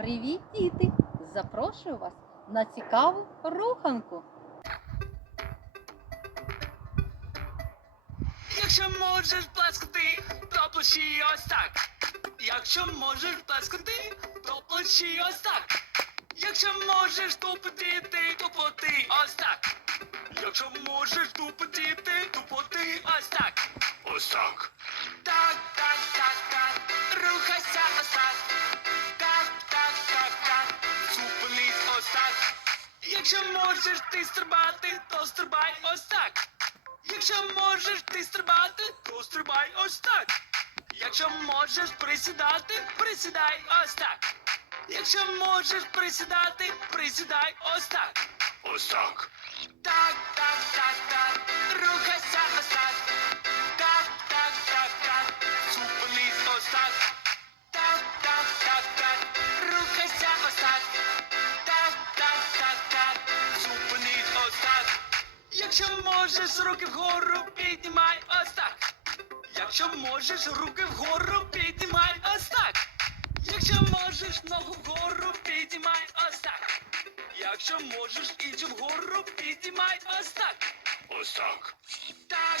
Привіт, діти! Запрошую вас на цікаву руханку. Якщо можеш плескати, то плещи ось так. Якщо можеш плескати, то плещи ось так. Якщо можеш тупотіти, тупоти ось так. Якщо можеш тупотіти, тупоти ось так. Ось так. Так, так, так, так. Рухайся ось. Так, Якщо можеш ти стрибати, то стрибай ось так. Якщо можеш ти стрибати, то стрибай ось так. Якщо можеш присідати, присідай ось так. Якщо можеш присідати, присідай ось так. Ось так. Так, так, так, так. Рухайся ось так. Так, так, так, так. Зупинись ось так. Можеш руки вгору, піднімай ось так. Якщо можеш руки вгору, піднімай ось так. Якщо можеш ногу вгору, піднімай ось так. Якщо можеш іншу вгору, піднімай ось так. Ось так. Так,